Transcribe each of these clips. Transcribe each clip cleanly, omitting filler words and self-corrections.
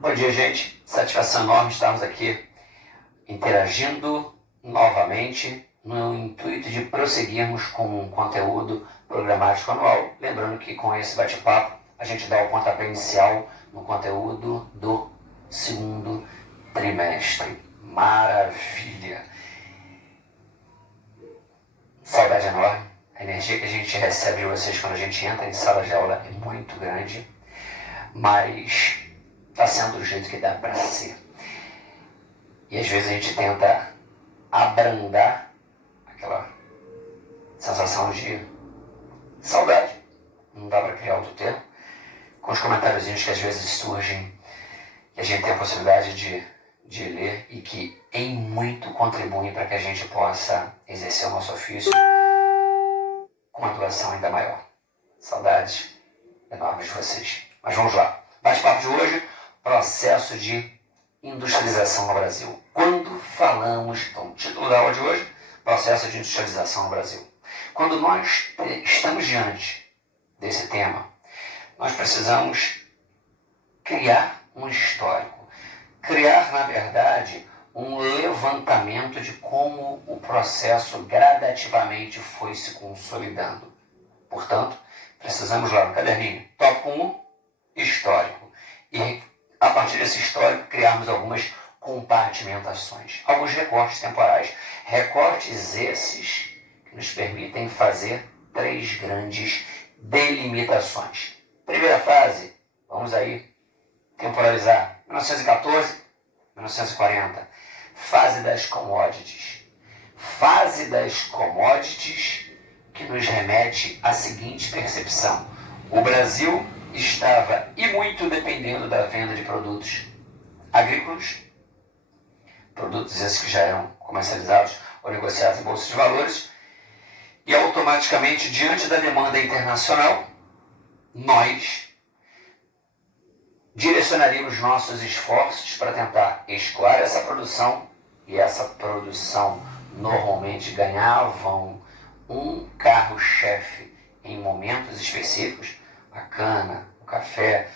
Bom dia, gente. Satisfação enorme estarmos aqui interagindo novamente no intuito de prosseguirmos com um conteúdo programático anual. Lembrando que com esse bate-papo a gente dá o pontapé inicial no conteúdo do segundo trimestre. Maravilha! Saudade enorme. A energia que a gente recebe de vocês quando a gente entra em sala de aula é muito grande, mas está sendo do jeito que dá para ser. E às vezes a gente tenta abrandar aquela sensação de saudade, não dá para criar outro termo, com os comentáriozinhos que às vezes surgem, que a gente tem a possibilidade de ler e que em muito contribuem para que a gente possa exercer o nosso ofício com uma duração ainda maior. Saudades enormes de vocês. Mas vamos lá. Bate-papo de hoje, processo de industrialização no Brasil. Quando falamos, então, o título da aula de hoje, processo de industrialização no Brasil. Quando nós estamos diante desse tema, nós precisamos criar um histórico. Criar, na verdade, um levantamento de como o processo gradativamente foi se consolidando. Portanto, precisamos lá no caderninho, tópico 1, histórico. E, a partir desse histórico, criarmos algumas compartimentações, alguns recortes temporais. Recortes esses que nos permitem fazer 3 grandes delimitações. Primeira fase, vamos aí temporalizar, 1914, 1940, fase das commodities. Fase das commodities que nos remete à seguinte percepção: o Brasil estava e muito dependendo da venda de produtos agrícolas, produtos esses que já eram comercializados ou negociados em bolsas de valores, e automaticamente, diante da demanda internacional, nós direcionaríamos nossos esforços para tentar escoar essa produção, e essa produção normalmente ganhavam um carro-chefe em momentos específicos, a cana, o café,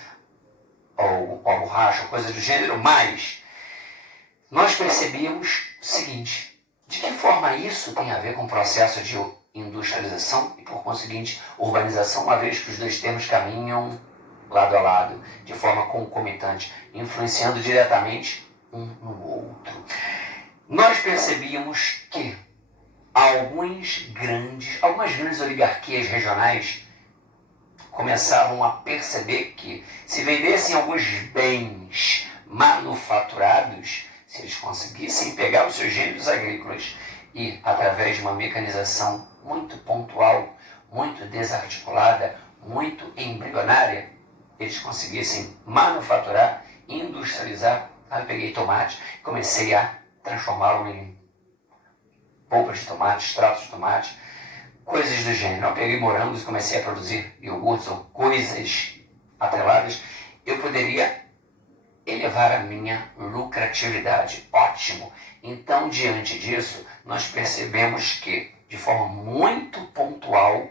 ou a borracha, coisa do gênero, mas nós percebíamos o seguinte: de que forma isso tem a ver com o processo de industrialização e, por conseguinte, urbanização, uma vez que os dois termos caminham lado a lado, de forma concomitante, influenciando diretamente um no outro. Nós percebíamos que algumas grandes oligarquias regionais começavam a perceber que, se vendessem alguns bens manufaturados, se eles conseguissem pegar os seus gêneros agrícolas e, através de uma mecanização muito pontual, muito desarticulada, muito embrionária, eles conseguissem manufaturar, industrializar. Aí eu peguei tomate, comecei a transformá-lo em polpa de tomate, extrato de tomate, coisas do gênero. Eu peguei morangos e comecei a produzir iogurtes ou coisas atreladas. Eu poderia elevar a minha lucratividade. Ótimo! Então, diante disso, nós percebemos que, de forma muito pontual,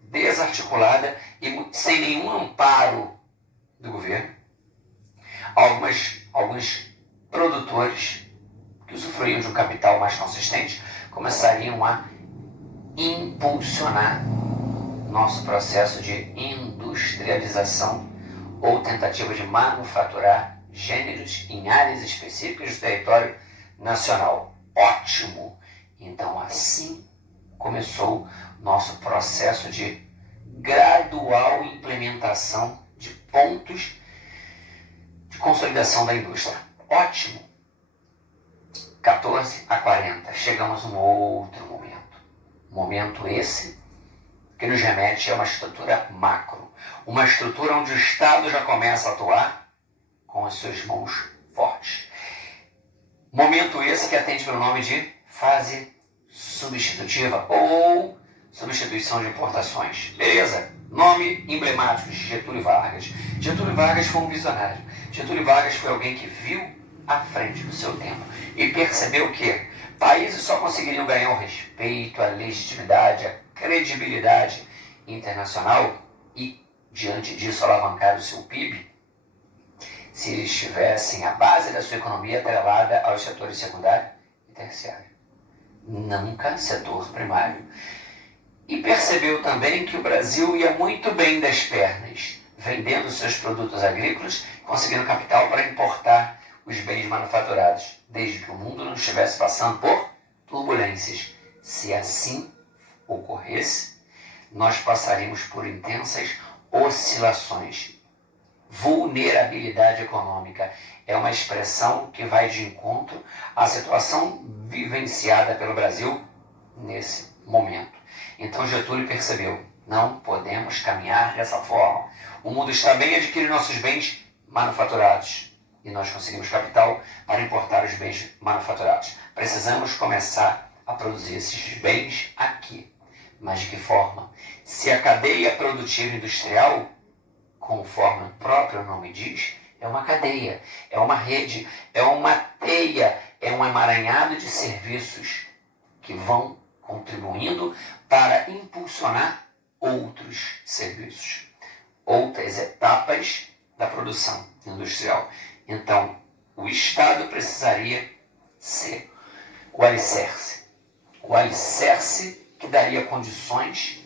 desarticulada e sem nenhum amparo do governo, alguns produtores que usufruíam de um capital mais consistente começariam a impulsionar nosso processo de industrialização ou tentativa de manufaturar gêneros em áreas específicas do território nacional. Ótimo! Então, assim começou nosso processo de gradual implementação de pontos de consolidação da indústria. Ótimo! 14 a 40, chegamos a um outro momento. Momento esse que nos remete a uma estrutura macro. Uma estrutura onde o Estado já começa a atuar com as suas mãos fortes. Momento esse que atende pelo nome de fase substitutiva ou substituição de importações. Beleza? Nome emblemático de Getúlio Vargas. Getúlio Vargas foi um visionário. Getúlio Vargas foi alguém que viu à frente do seu tempo e percebeu que países só conseguiriam ganhar o respeito, a legitimidade, a credibilidade internacional e, diante disso, alavancar o seu PIB se eles tivessem a base da sua economia atrelada aos setores secundário e terciário. Nunca setor primário. E percebeu também que o Brasil ia muito bem das pernas, vendendo seus produtos agrícolas, conseguindo capital para importar os bens manufaturados, desde que o mundo não estivesse passando por turbulências. Se assim ocorresse, nós passaríamos por intensas oscilações. Vulnerabilidade econômica é uma expressão que vai de encontro à situação vivenciada pelo Brasil nesse momento. Então Getúlio percebeu, não podemos caminhar dessa forma. O mundo está bem, adquire nossos bens manufaturados e nós conseguimos capital para importar os bens manufaturados. Precisamos começar a produzir esses bens aqui. Mas de que forma? Se a cadeia produtiva industrial, conforme o próprio nome diz, é uma cadeia, é uma rede, é uma teia, é um emaranhado de serviços que vão contribuindo para impulsionar outros serviços, outras etapas da produção industrial. Então, o Estado precisaria ser o alicerce que daria condições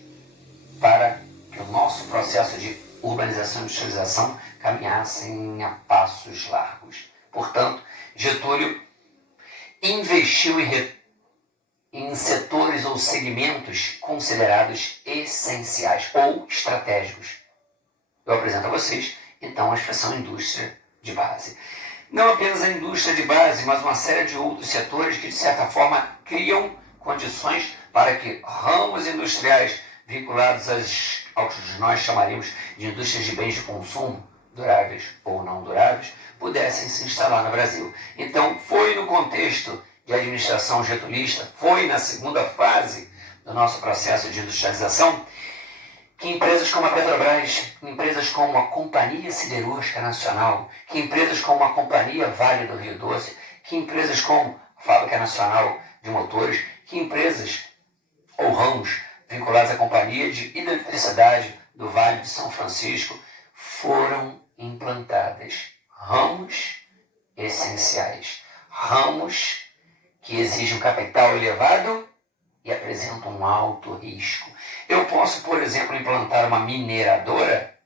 para que o nosso processo de urbanização e industrialização caminhassem a passos largos. Portanto, Getúlio investiu em setores ou segmentos considerados essenciais ou estratégicos. Eu apresento a vocês, então, a expressão indústria de base. Não apenas a indústria de base, mas uma série de outros setores que, de certa forma, criam condições para que ramos industriais vinculados ao que nós chamaríamos de indústrias de bens de consumo, duráveis ou não duráveis, pudessem se instalar no Brasil. Então, foi no contexto de administração getulista, foi na segunda fase do nosso processo de industrialização, que empresas como a Petrobras, que empresas como a Companhia Siderúrgica Nacional, que empresas como a Companhia Vale do Rio Doce, que empresas como a Fábrica Nacional de Motores, que empresas ou ramos vinculados à Companhia de Hidroeletricidade do Vale de São Francisco foram implantadas. Ramos essenciais, ramos que exigem um capital elevado e apresentam um alto risco. Eu posso, por exemplo, implantar uma mineradora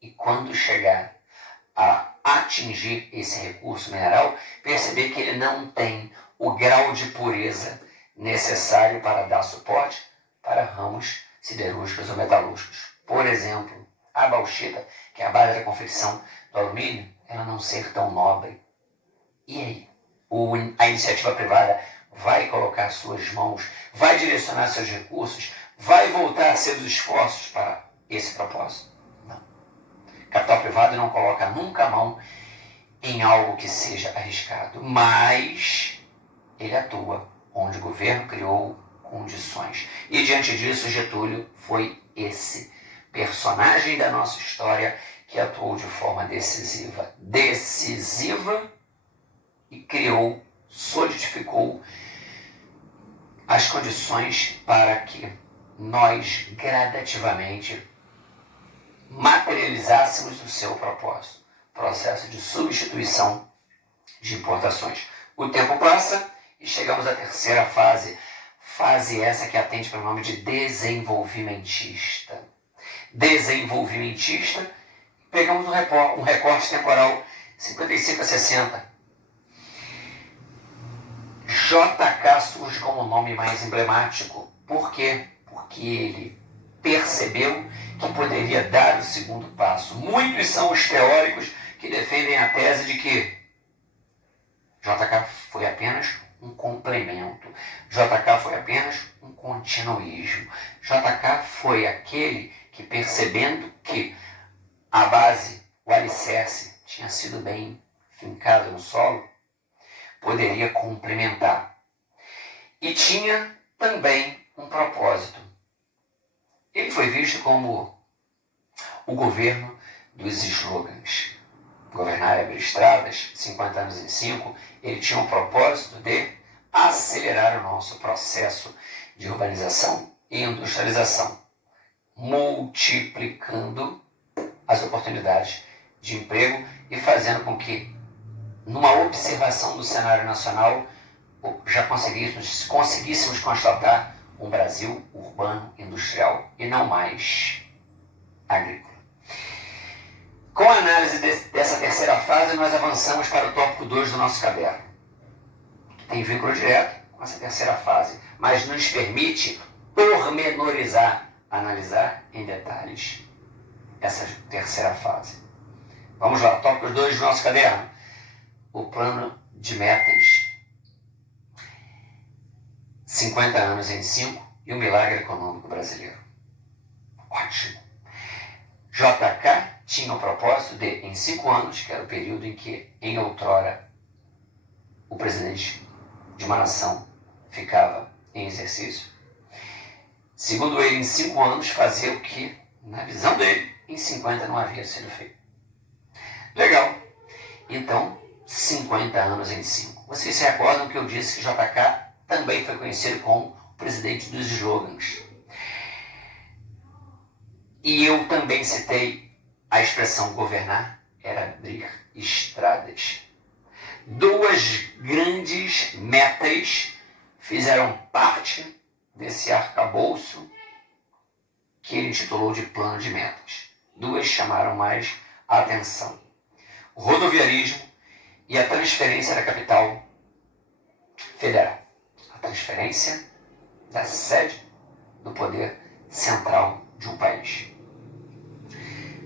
e quando chegar a atingir esse recurso mineral, perceber que ele não tem o grau de pureza necessário para dar suporte para ramos siderúrgicos ou metalúrgicos. Por exemplo, a bauxita, que é a base da confecção do alumínio, ela não ser tão nobre. E aí? A iniciativa privada vai colocar suas mãos, vai direcionar seus recursos, vai voltar seus esforços para esse propósito? Não. Capital privado não coloca nunca a mão em algo que seja arriscado, mas ele atua onde o governo criou condições. E diante disso, Getúlio foi esse personagem da nossa história que atuou de forma decisiva e criou, solidificou as condições para que nós gradativamente materializássemos o seu propósito, processo de substituição de importações. O tempo passa e chegamos à terceira fase essa que atende para o nome de desenvolvimentista. Desenvolvimentista, pegamos um recorte temporal 55 a 60. JK surge como o nome mais emblemático. Por quê? Porque ele percebeu que poderia dar o segundo passo. Muitos são os teóricos que defendem a tese de que JK foi apenas um complemento. JK foi apenas um continuismo. JK foi aquele que, percebendo que a base, o alicerce, tinha sido bem fincado no solo, poderia complementar. E tinha também um propósito. Ele foi visto como o governo dos slogans. Governar e abrir estradas, 50 anos em 5, ele tinha um propósito de acelerar o nosso processo de urbanização e industrialização, multiplicando as oportunidades de emprego e fazendo com que, numa observação do cenário nacional, já conseguíssemos constatar um Brasil urbano industrial e não mais agrícola. Com a análise dessa terceira fase, nós avançamos para o tópico 2 do nosso caderno, que tem vínculo direto com essa terceira fase, mas nos permite pormenorizar, analisar em detalhes essa terceira fase. Vamos lá, tópico 2 do nosso caderno. O plano de metas. 50 anos em 5 e o milagre econômico brasileiro. Ótimo. JK tinha o propósito de, em 5 anos, que era o período em que, em outrora, o presidente de uma nação ficava em exercício, segundo ele, em 5 anos, fazer o que, na visão dele, em 50 não havia sido feito. Legal. Então, 50 anos em 5. Vocês se recordam que eu disse que JK também foi conhecido como o presidente dos slogans. E eu também citei a expressão governar era abrir estradas. 2 grandes metas fizeram parte desse arcabouço que ele intitulou de plano de metas. 2 chamaram mais a atenção: o rodoviarismo e a transferência da capital federal. A transferência da sede do poder central de um país.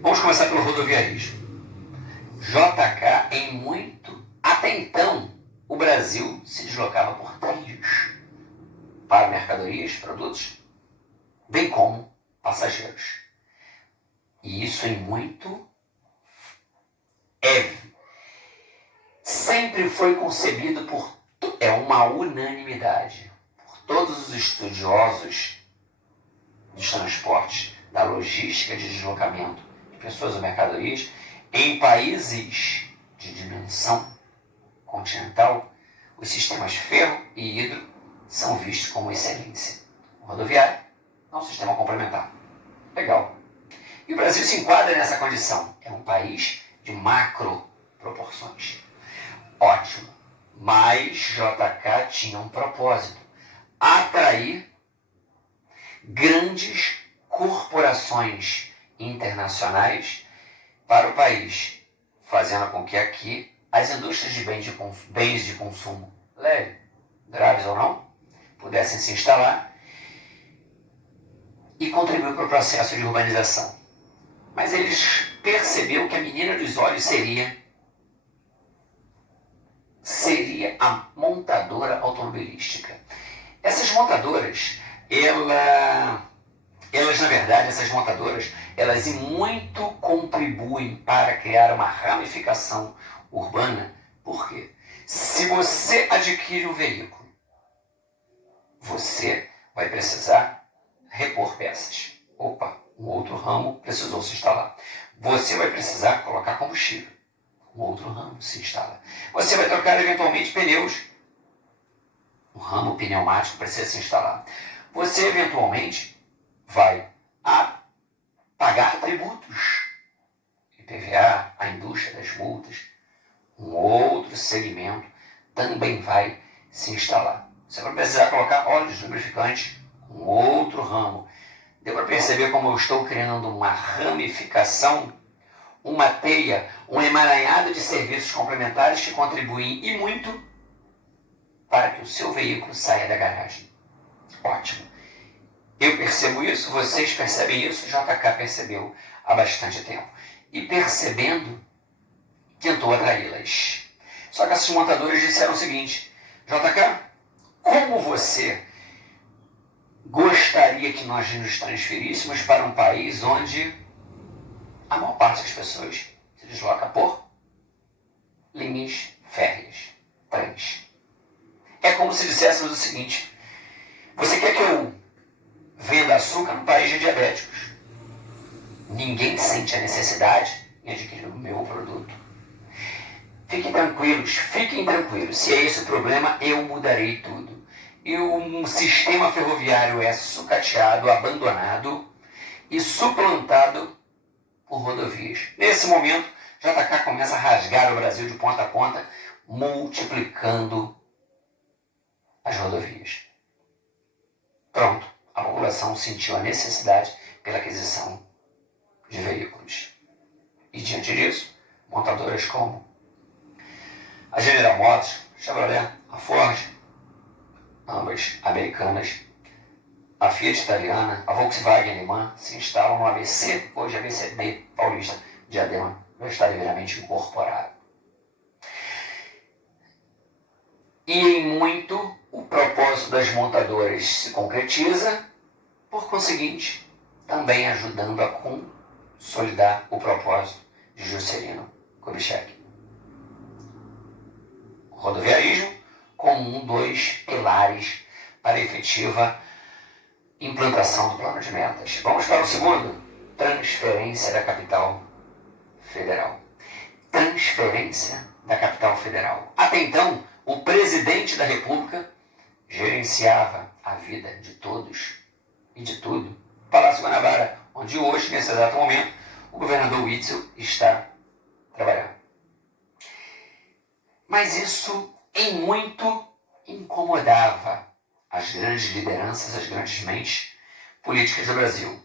Vamos começar pelo rodoviarismo. JK, em muito, até então, o Brasil se deslocava por trilhos para mercadorias, produtos, bem como passageiros. E isso em muito sempre foi concebido é uma unanimidade por todos os estudiosos dos transportes, da logística de deslocamento de pessoas ou mercadorias, em países de dimensão continental, os sistemas ferro e hidro são vistos como excelência. O rodoviário é um sistema complementar. Legal. E o Brasil se enquadra nessa condição. É um país de macro proporções. Ótimo. Mas JK tinha um propósito: atrair grandes corporações internacionais para o país, fazendo com que aqui as indústrias de bens de consumo leve, graves ou não, pudessem se instalar e contribuir para o processo de urbanização. Mas eles perceberam que a menina dos olhos seria a montadora automobilística. Essas montadoras, elas em muito contribuem para criar uma ramificação urbana. Por quê? Se você adquire um veículo, você vai precisar repor peças. Opa, um outro ramo precisou se instalar. Você vai precisar colocar combustível. Um outro ramo se instala. Você vai trocar eventualmente pneus. Um ramo pneumático precisa se instalar. Você eventualmente vai pagar tributos. IPVA, a indústria das multas. Um outro segmento também vai se instalar. Você vai precisar colocar óleos lubrificantes. Um outro ramo. Deu para perceber como eu estou criando uma ramificação, uma teia, um emaranhado de serviços complementares que contribuem e muito para que o seu veículo saia da garagem. Ótimo. Eu percebo isso, vocês percebem isso, JK percebeu há bastante tempo. E percebendo, tentou atraí-las. Só que esses montadores disseram o seguinte: JK, como você gostaria que nós nos transferíssemos para um país onde a maior parte das pessoas se desloca por linhas férreas, trens? É como se disséssemos o seguinte: você quer que eu venda açúcar num país de diabéticos? Ninguém sente a necessidade em adquirir o meu produto. Fiquem tranquilos. Se é esse o problema, eu mudarei tudo. E um sistema ferroviário é sucateado, abandonado e suplantado por rodovias. Nesse momento, JK começa a rasgar o Brasil de ponta a ponta, multiplicando as rodovias. Pronto, a população sentiu a necessidade pela aquisição de veículos. E diante disso, montadoras como a General Motors, Chevrolet, a Ford, ambas americanas, a Fiat italiana, a Volkswagen alemã se instalam no ABC, hoje ABCD paulista, Diadema, já está devidamente incorporado. E em muito, o propósito das montadoras se concretiza, por conseguinte, também ajudando a consolidar o propósito de Juscelino Kubitschek. Rodoviarismo como um dos pilares para a efetiva implantação do plano de metas. Vamos para o segundo, transferência da capital federal. Transferência da capital federal. Até então, o presidente da República gerenciava a vida de todos e de tudo. Palácio Guanabara, onde hoje, nesse exato momento, o governador Witzel está trabalhando. Mas isso, em muito, incomodava as grandes lideranças, as grandes mentes políticas do Brasil,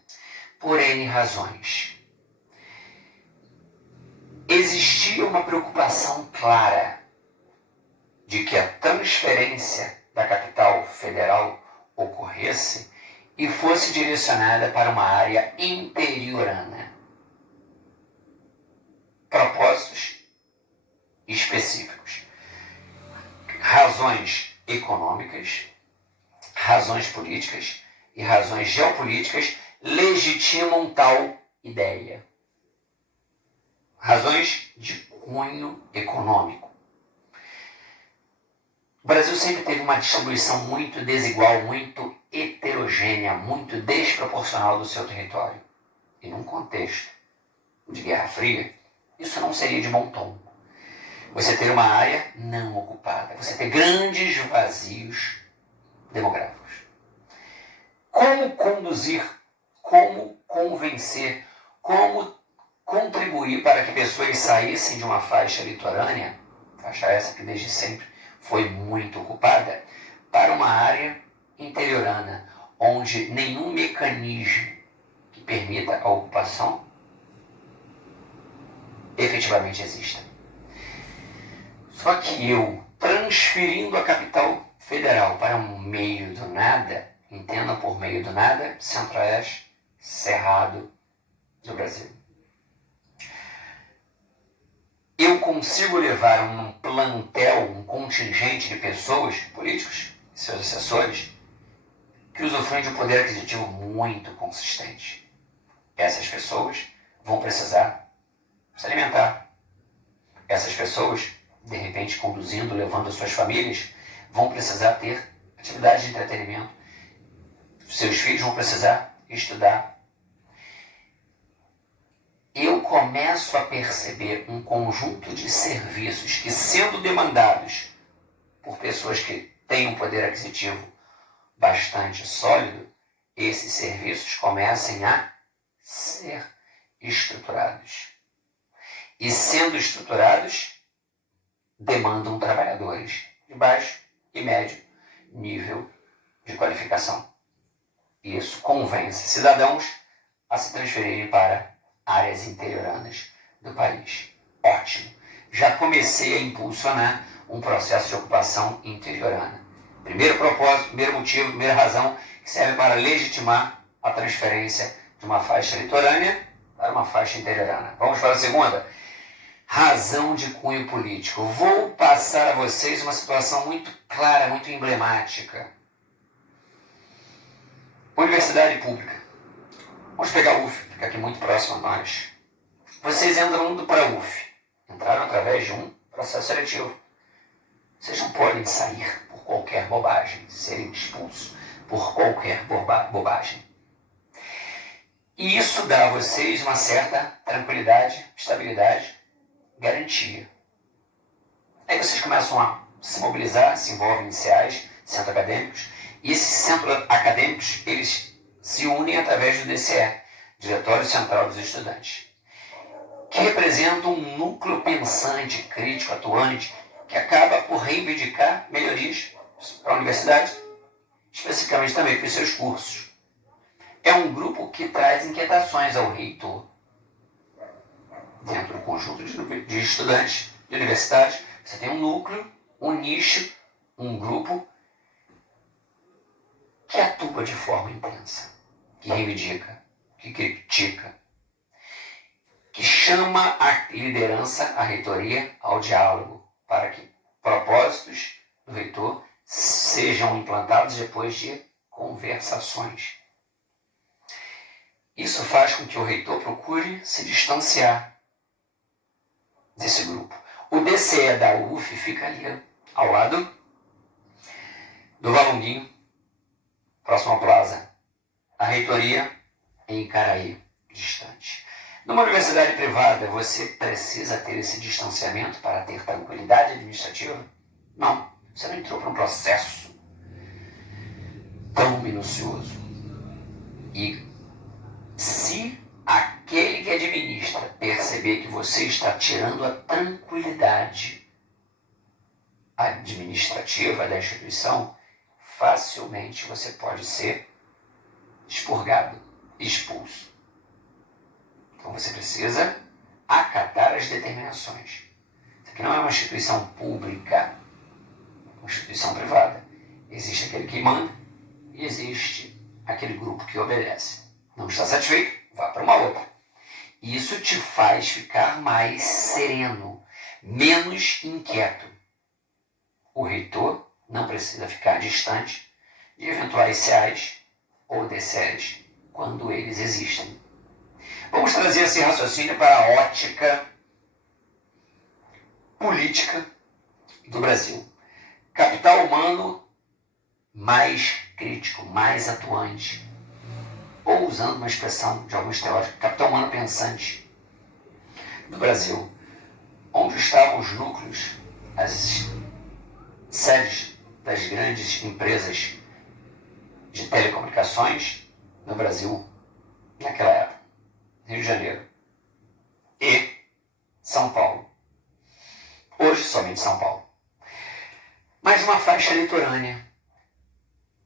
por N razões. Existia uma preocupação clara de que a transferência da capital federal ocorresse e fosse direcionada para uma área interiorana. Propósitos específicos. Razões econômicas, razões políticas e razões geopolíticas legitimam tal ideia. Razões de cunho econômico. O Brasil sempre teve uma distribuição muito desigual, muito heterogênea, muito desproporcional do seu território. E num contexto de Guerra Fria, isso não seria de bom tom. Você ter uma área não ocupada, você ter grandes vazios demográficos. Como conduzir, como convencer, como contribuir para que pessoas saíssem de uma faixa litorânea, faixa essa que desde sempre foi muito ocupada, para uma área interiorana, onde nenhum mecanismo que permita a ocupação efetivamente exista. Só que eu, transferindo a capital federal para um meio do nada, entenda por meio do nada, centro-oeste, cerrado do Brasil. Eu consigo levar um plantel, um contingente de pessoas, políticos e seus assessores, que usufruem de um poder aquisitivo muito consistente. Essas pessoas vão precisar se alimentar. Essas pessoas, de repente, conduzindo, levando as suas famílias, vão precisar ter atividade de entretenimento. Seus filhos vão precisar estudar. Eu começo a perceber um conjunto de serviços que, sendo demandados por pessoas que têm um poder aquisitivo bastante sólido, esses serviços comecem a ser estruturados. E sendo estruturados, demandam trabalhadores de baixo e médio nível de qualificação. Isso convence cidadãos a se transferirem para áreas interioranas do país. Ótimo. Já comecei a impulsionar um processo de ocupação interiorana. Primeiro propósito, primeiro motivo, primeira razão que serve para legitimar a transferência de uma faixa litorânea para uma faixa interiorana. Vamos para a segunda. Razão de cunho político. Vou passar a vocês uma situação muito clara, muito emblemática. Universidade pública. Vamos pegar a UF, fica aqui muito próximo a nós. Vocês entram para a UF. Entraram através de um processo seletivo. Vocês não podem sair por qualquer bobagem, serem expulsos por qualquer bobagem. E isso dá a vocês uma certa tranquilidade, estabilidade, garantia. Aí vocês começam a se mobilizar, se envolvem em CEAs, centros acadêmicos, e esses centros acadêmicos, eles se unem através do DCE, Diretório Central dos Estudantes, que representa um núcleo pensante, crítico, atuante, que acaba por reivindicar melhorias para a universidade, especificamente também para os seus cursos. É um grupo que traz inquietações ao reitor. Dentro do conjunto de estudantes de universidade, você tem um núcleo, um nicho, um grupo que atua de forma intensa, que reivindica, que critica, que chama a liderança, a reitoria, ao diálogo, para que propósitos do reitor sejam implantados depois de conversações. Isso faz com que o reitor procure se distanciar desse grupo. O DCE da UF fica ali ao lado do Valonguinho, próximo à Plaza. A reitoria em Icaraí, distante. Numa universidade privada, você precisa ter esse distanciamento para ter tranquilidade administrativa? Não. Você não entrou para um processo tão minucioso. E se aquele que administra perceber que você está tirando a tranquilidade administrativa da instituição, facilmente você pode ser expurgado, expulso. Então você precisa acatar as determinações. Isso aqui não é uma instituição pública, é uma instituição privada. Existe aquele que manda e existe aquele grupo que obedece. Não está satisfeito? Vá para uma outra. Isso te faz ficar mais sereno, menos inquieto. O reitor não precisa ficar distante de eventuais CAs ou DCEs, quando eles existem. Vamos trazer esse raciocínio para a ótica política do Brasil. Capital humano mais crítico, mais atuante, ou usando uma expressão de alguns teóricos, capital humano pensante do Brasil, onde estavam os núcleos, as sedes das grandes empresas de telecomunicações no Brasil naquela época. Rio de Janeiro e São Paulo. Hoje somente São Paulo. Mas uma faixa litorânea.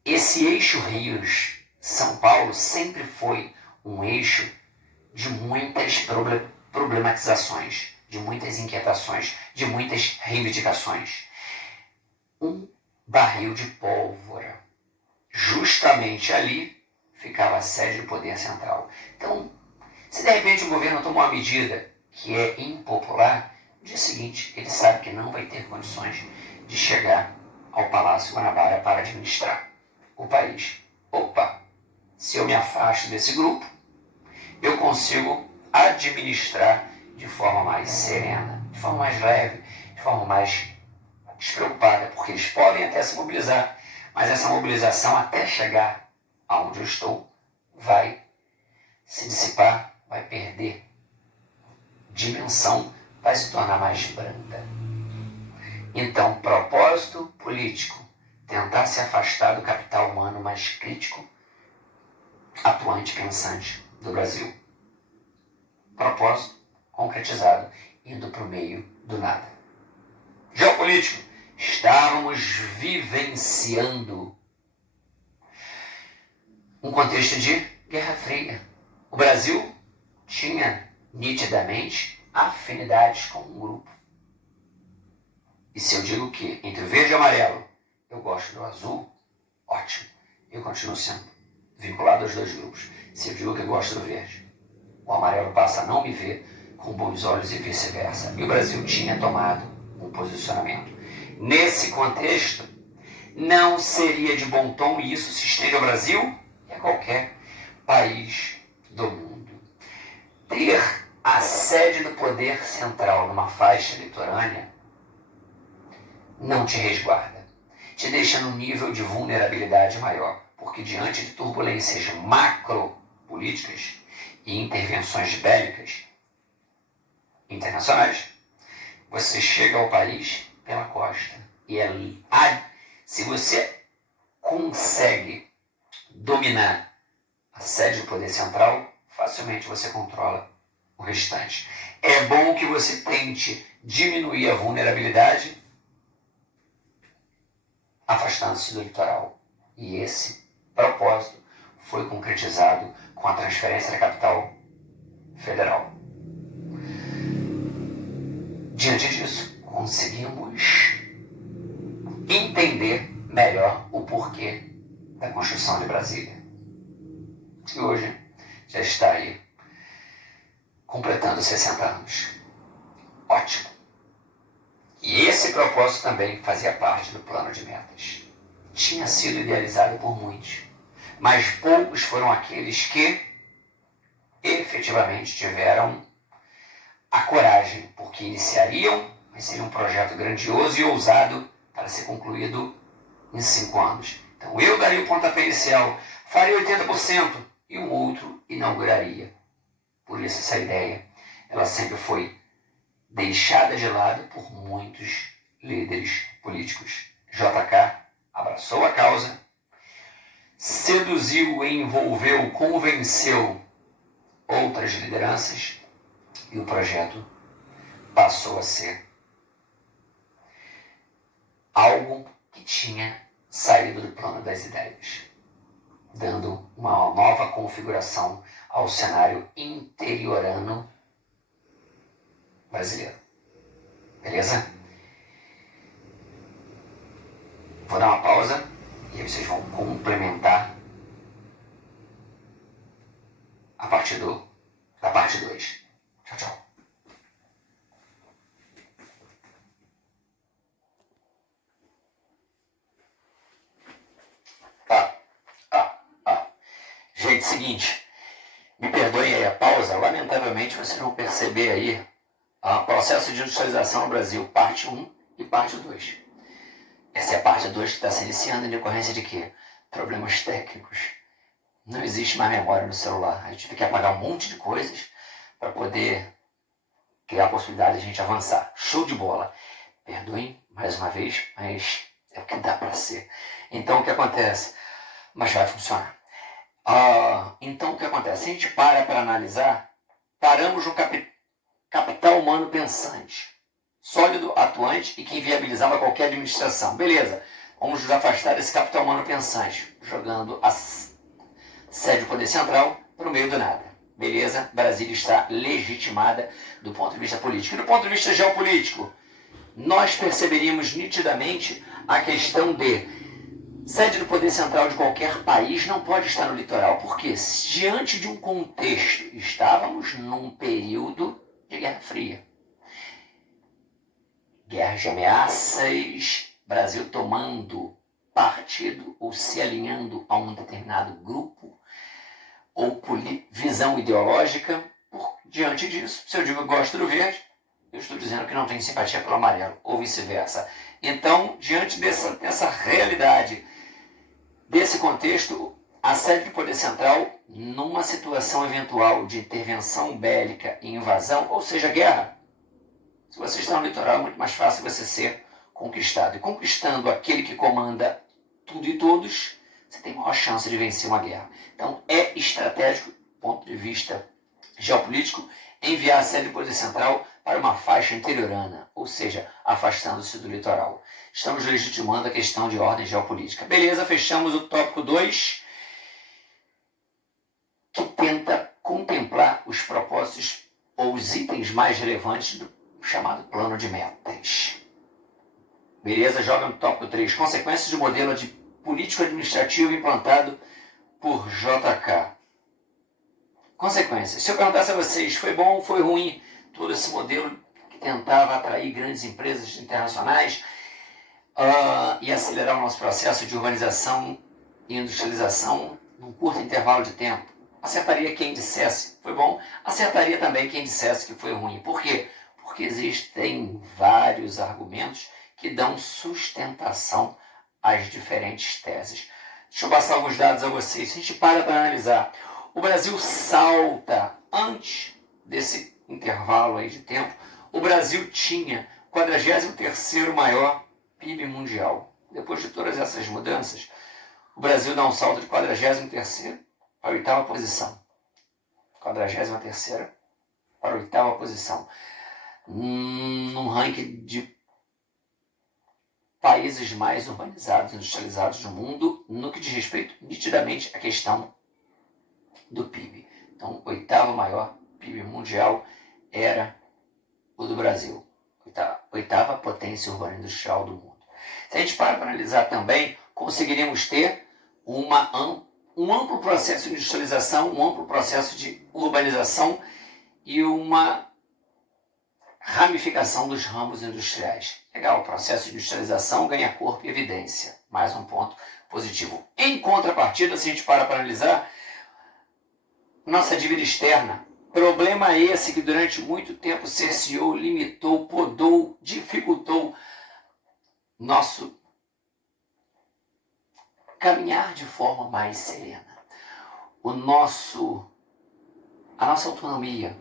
Esse eixo Rios-São Paulo sempre foi um eixo de muitas problematizações, de muitas inquietações, de muitas reivindicações. Um barril de pólvora. Justamente ali ficava a sede do poder central. Então, se de repente o governo toma uma medida que é impopular, no dia seguinte ele sabe que não vai ter condições de chegar ao Palácio Guanabara para administrar o país. Opa, se eu me afasto desse grupo, eu consigo administrar de forma mais serena, de forma mais leve, de forma mais despreocupada, porque eles podem até se mobilizar, mas essa mobilização até chegar aonde eu estou vai se dissipar, vai perder dimensão, vai se tornar mais branda. Então, propósito político, tentar se afastar do capital humano mais crítico, atuante, pensante do Brasil. Propósito concretizado, indo para o meio do nada. Geopolítico, estávamos vivenciando um contexto de Guerra Fria. O Brasil tinha nitidamente afinidades com um grupo. E se eu digo que entre o verde e o amarelo eu gosto do azul, ótimo, eu continuo sendo vinculado aos dois grupos. Se eu digo que eu gosto do verde, o amarelo passa a não me ver com bons olhos e vice-versa. E o Brasil tinha tomado um posicionamento. Nesse contexto, não seria de bom tom, e isso se estende ao Brasil e a qualquer país do mundo, ter a sede do poder central numa faixa litorânea não te resguarda, te deixa num nível de vulnerabilidade maior, porque diante de turbulências macropolíticas e intervenções bélicas internacionais, você chega ao país pela costa e se você consegue dominar a sede do poder central, facilmente você controla o restante. É bom que você tente diminuir a vulnerabilidade afastando-se do litoral. E esse propósito foi concretizado com a transferência da capital federal. Diante disso, conseguimos entender melhor o porquê da construção de Brasília. E hoje já está aí completando 60 anos. Ótimo. E esse propósito também fazia parte do plano de metas. Tinha sido idealizado por muitos, mas poucos foram aqueles que efetivamente tiveram a coragem, porque iniciariam, mas seria um projeto grandioso e ousado para ser concluído em 5 anos. Então eu daria o pontapé inicial, faria 80% e um outro inauguraria. Por isso essa ideia, ela sempre foi deixada de lado por muitos líderes políticos. JK abraçou a causa, seduziu, envolveu, convenceu outras lideranças e o projeto passou a ser algo que tinha saído do plano das ideias, dando uma nova configuração ao cenário interiorano brasileiro. Beleza? Vou dar uma pausa e aí vocês vão complementar a partir da parte 2. Tchau, tchau. Gente, seguinte, me perdoem aí a pausa, lamentavelmente vocês vão perceber aí o processo de industrialização no Brasil, parte 1 e parte 2. Essa é a parte 2 que está se iniciando em decorrência de quê? Problemas técnicos. Não existe mais memória no celular. A gente tem que apagar um monte de coisas para poder criar a possibilidade de a gente avançar. Show de bola. Perdoem mais uma vez, mas é o que dá para ser. Então o que acontece? Mas vai funcionar. Então o que acontece? Se a gente para analisar, paramos no capital humano pensante, sólido, atuante e que inviabilizava qualquer administração. Beleza, vamos nos afastar desse capital humano pensante, jogando a sede do poder central para o meio do nada. Beleza, Brasília está legitimada do ponto de vista político. E do ponto de vista geopolítico, nós perceberíamos nitidamente a questão de sede do poder central de qualquer país não pode estar no litoral, porque diante de um contexto, estávamos num período de Guerra Fria. Guerra de ameaças, Brasil tomando partido ou se alinhando a um determinado grupo ou visão ideológica. Diante disso, se eu digo que gosto do verde, eu estou dizendo que não tenho simpatia pelo amarelo, ou vice-versa. Então, diante dessa realidade, desse contexto, a sede do poder central, numa situação eventual de intervenção bélica e invasão, ou seja, guerra, se você está no litoral é muito mais fácil você ser conquistado. E conquistando aquele que comanda tudo e todos, você tem maior chance de vencer uma guerra. Então é estratégico, do ponto de vista geopolítico, enviar a sede do poder central para uma faixa interiorana, ou seja, afastando-se do litoral. Estamos legitimando a questão de ordem geopolítica. Beleza, fechamos o tópico 2, que tenta contemplar os propósitos ou os itens mais relevantes do chamado plano de metas. Beleza, joga no tópico 3, consequências do modelo de político-administrativo implantado por JK. Consequências. Se eu perguntasse a vocês, foi bom ou foi ruim todo esse modelo que tentava atrair grandes empresas internacionais e acelerar o nosso processo de urbanização e industrialização num curto intervalo de tempo? Acertaria quem dissesse foi bom, acertaria também quem dissesse que foi ruim. Por quê? Porque existem vários argumentos que dão sustentação às diferentes teses. Deixa eu passar alguns dados a vocês. Se a gente para analisar, o Brasil salta antes desse intervalo aí de tempo. O Brasil tinha o 43º maior PIB mundial. Depois de todas essas mudanças, o Brasil dá um salto de 43º para a 8ª posição. 43ª para a 8ª posição num ranking de países mais urbanizados, industrializados do mundo, no que diz respeito nitidamente à questão do PIB. Então, o 8º maior PIB mundial era o do Brasil, 8ª potência urbana industrial do mundo. Se a gente para analisar também, conseguiríamos ter um amplo processo de industrialização, um amplo processo de urbanização e uma ramificação dos ramos industriais. Legal, o processo de industrialização ganha corpo e evidência. Mais um ponto positivo. Em contrapartida, se a gente para analisar, nossa dívida externa, problema esse que durante muito tempo cerceou, limitou, podou, dificultou nosso caminhar de forma mais serena. A nossa autonomia,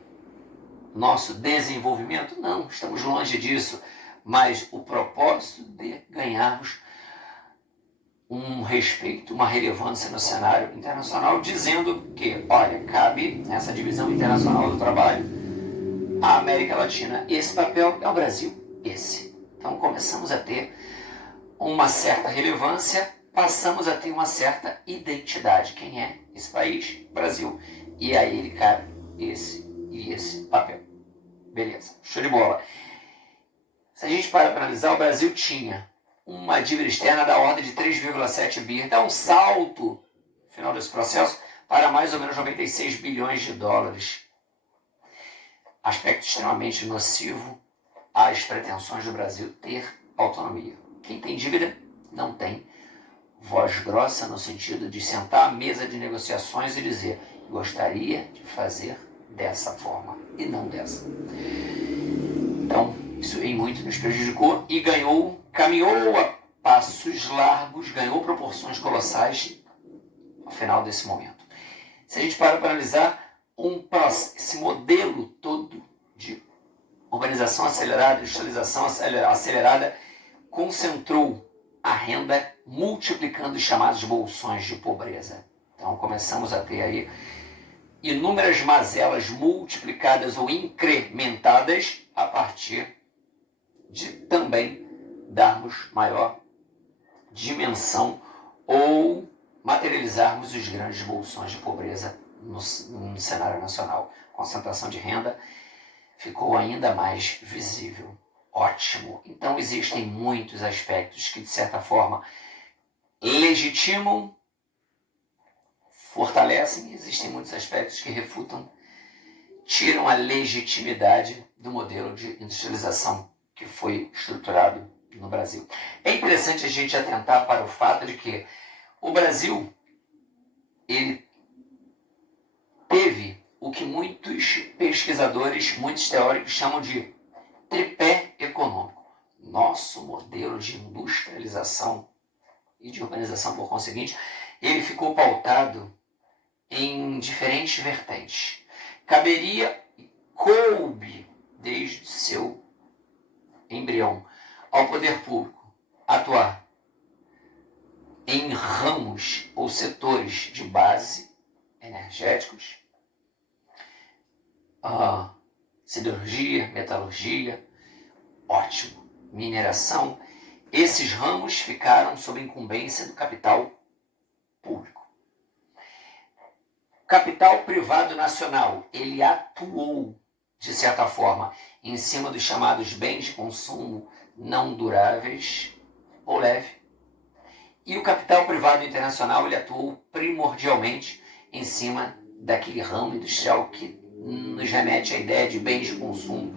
nosso desenvolvimento, não, estamos longe disso, mas o propósito de ganharmos um respeito, uma relevância no cenário internacional, dizendo que, olha, cabe nessa divisão internacional do trabalho a América Latina esse papel, é o Brasil esse. Então começamos a ter uma certa relevância, passamos a ter uma certa identidade. Quem é esse país? Brasil. E a ele cabe esse e esse papel. Beleza, show de bola. Se a gente para analisar, o Brasil tinha uma dívida externa da ordem de 3,7 bi. Dá um salto, no final desse processo, para mais ou menos 96 bilhões de dólares. Aspecto extremamente nocivo às pretensões do Brasil ter autonomia. Quem tem dívida não tem voz grossa no sentido de sentar à mesa de negociações e dizer: gostaria de fazer dessa forma e não dessa. Então, isso em muito nos prejudicou e caminhou a passos largos, ganhou proporções colossais ao final desse momento. Se a gente para analisar esse modelo todo de urbanização acelerada, industrialização acelerada, concentrou a renda, multiplicando os chamados bolsões de pobreza. Então começamos a ter aí inúmeras mazelas multiplicadas ou incrementadas a partir de também darmos maior dimensão ou materializarmos os grandes bolsões de pobreza no cenário nacional. A concentração de renda ficou ainda mais visível. Ótimo. Então existem muitos aspectos que, de certa forma, legitimam, fortalecem, existem muitos aspectos que refutam, tiram a legitimidade do modelo de industrialização que foi estruturado no Brasil. É interessante a gente atentar para o fato de que o Brasil, ele teve o que muitos pesquisadores, muitos teóricos chamam de tripé econômico. Nosso modelo de industrialização e de urbanização, por conseguinte, ele ficou pautado em diferentes vertentes. Coube, desde seu embrião, ao poder público atuar em ramos ou setores de base energéticos, siderurgia, metalurgia, ótimo, mineração. Esses ramos ficaram sob incumbência do capital público. Capital privado nacional, ele atuou, de certa forma, em cima dos chamados bens de consumo não duráveis ou leve. E o capital privado internacional, ele atuou primordialmente em cima daquele ramo industrial que nos remete à ideia de bens de consumo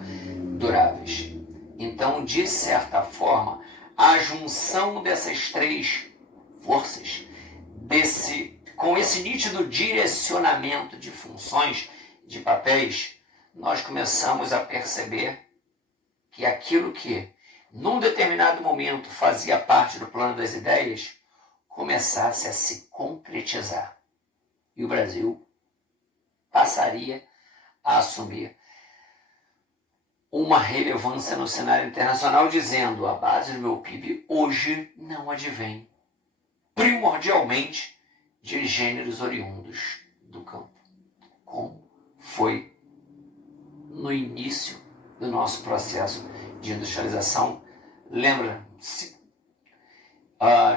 duráveis. Então, de certa forma, a junção dessas três forças, com esse nítido direcionamento de funções, de papéis, nós começamos a perceber que aquilo que, num determinado momento, fazia parte do plano das ideias, começasse a se concretizar. E o Brasil passaria a assumir uma relevância no cenário internacional, dizendo: a base do meu PIB hoje não advém primordialmente de gêneros oriundos do campo, como foi no início do nosso processo de industrialização. Lembra-se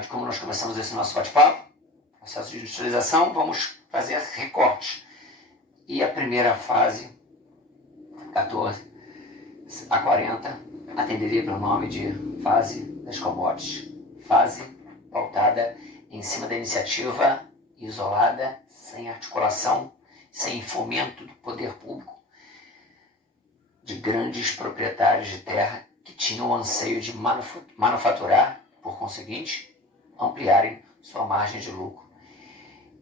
de como nós começamos esse nosso bate-papo? Processo de industrialização, vamos fazer recortes. E a primeira fase, 14 a 40, atenderia pelo nome de fase das commodities. Fase pautada em cima da iniciativa isolada, sem articulação, sem fomento do poder público, de grandes proprietários de terra que tinham o anseio de manufaturar, por conseguinte, ampliarem sua margem de lucro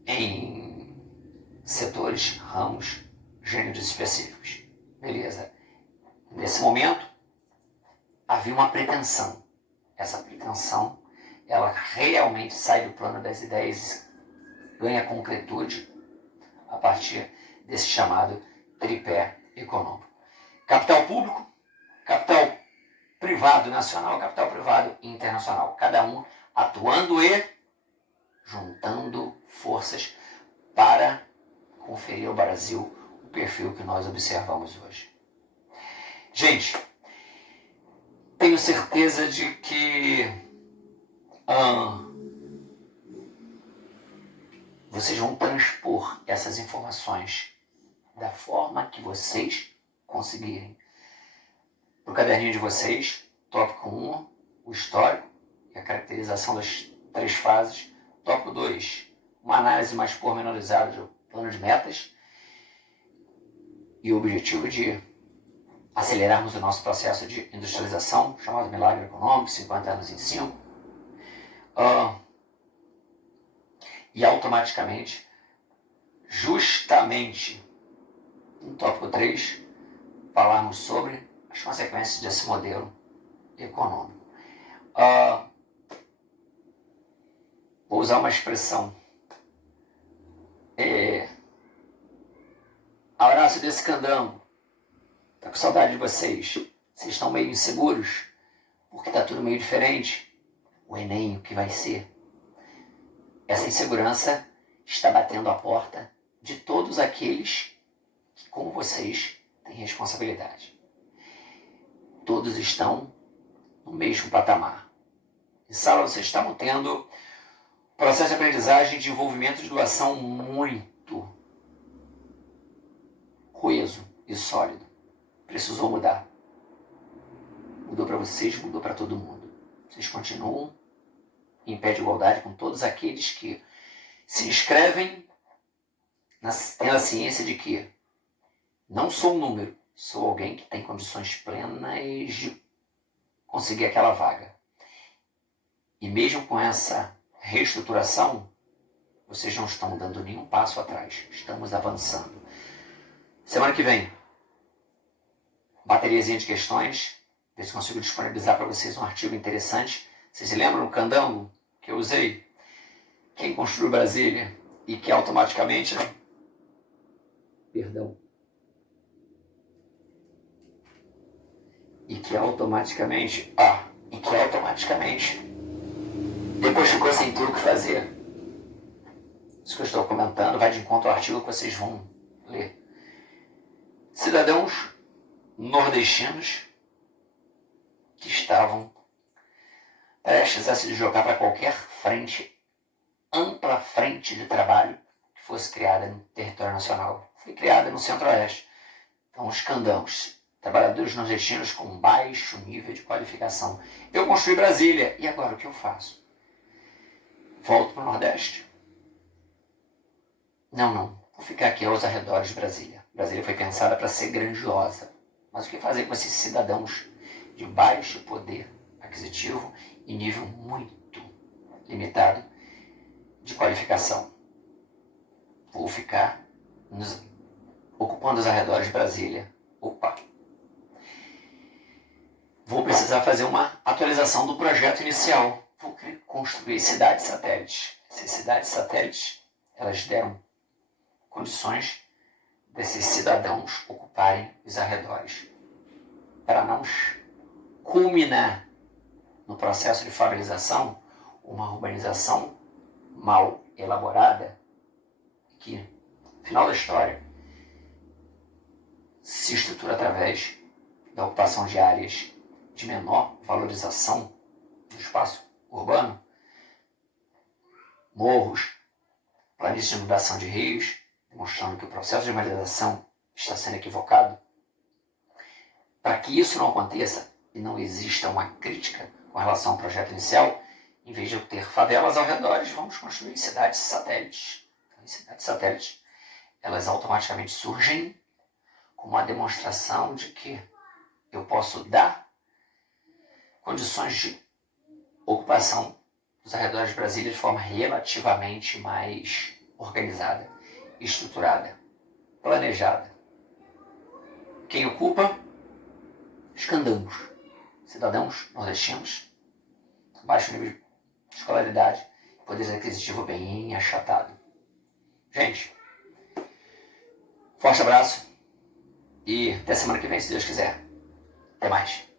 em setores, ramos, gêneros específicos. Beleza. Nesse momento, havia uma pretensão. Essa pretensão, ela realmente sai do plano das ideias, ganha concretude a partir desse chamado tripé econômico. Capital público, capital privado nacional, capital privado internacional. Cada um atuando e juntando forças para conferir ao Brasil o perfil que nós observamos hoje. Gente, tenho certeza de que vocês vão transpor essas informações da forma que vocês conseguirem. Para o caderninho de vocês, tópico 1, o histórico e a caracterização das 3 fases. Tópico 2, uma análise mais pormenorizada do plano de metas e o objetivo de acelerarmos o nosso processo de industrialização, chamado Milagre Econômico, 50 anos em 5. E automaticamente, justamente no tópico 3, falarmos sobre as consequências desse modelo econômico. Vou usar uma expressão. Abraço desse candango. Tá com saudade de vocês. Vocês estão meio inseguros, porque tá tudo meio diferente. O Enem, o que vai ser? Essa insegurança está batendo a porta de todos aqueles que, como vocês, têm responsabilidade. Todos estão no mesmo patamar. Em sala, vocês estão tendo processo de aprendizagem de envolvimento de doação muito coeso e sólido. Precisou mudar. Mudou para vocês, mudou para todo mundo. Vocês continuam em pé de igualdade com todos aqueles que se inscrevem tendo a ciência de que não sou um número, sou alguém que tem condições plenas de conseguir aquela vaga. E mesmo com essa reestruturação, vocês não estão dando nenhum passo atrás. Estamos avançando. Semana que vem, bateriazinha de questões, ver se consigo disponibilizar para vocês um artigo interessante. Vocês se lembram do candango que eu usei? Quem construiu Brasília e que automaticamente... E que automaticamente, depois ficou sem ter o que fazer. Isso que eu estou comentando vai de encontro ao artigo que vocês vão ler. Cidadãos nordestinos que estavam prestes a se deslocar para qualquer frente, ampla frente de trabalho que fosse criada no território nacional. Foi criada no Centro-Oeste. Então, os candangos, trabalhadores nordestinos com baixo nível de qualificação. Eu construí Brasília, e agora o que eu faço? Volto para o Nordeste? Não. Vou ficar aqui aos arredores de Brasília. Brasília foi pensada para ser grandiosa. Mas o que fazer com esses cidadãos de baixo poder aquisitivo e nível muito limitado de qualificação? Vou ficar ocupando os arredores de Brasília. Vou precisar fazer uma atualização do projeto inicial. Vou construir cidades satélites. Essas cidades satélites, elas deram condições desses cidadãos ocuparem os arredores. Para não culminar no processo de favelização, uma urbanização mal elaborada, que, no final da história, se estrutura através da ocupação de áreas de menor valorização do espaço urbano, morros, planícies de inundação de rios, demonstrando que o processo de urbanização está sendo equivocado. Para que isso não aconteça e não exista uma crítica com relação ao projeto inicial, em vez de eu ter favelas ao redor, vamos construir cidades satélites. Então, cidades satélites, elas automaticamente surgem como uma demonstração de que eu posso dar condições de ocupação dos arredores de Brasília de forma relativamente mais organizada, estruturada, planejada. Quem ocupa? Os candangos, cidadãos nordestinos, baixo nível de escolaridade, poder aquisitivo bem achatado. Gente, forte abraço e até semana que vem, se Deus quiser. Até mais.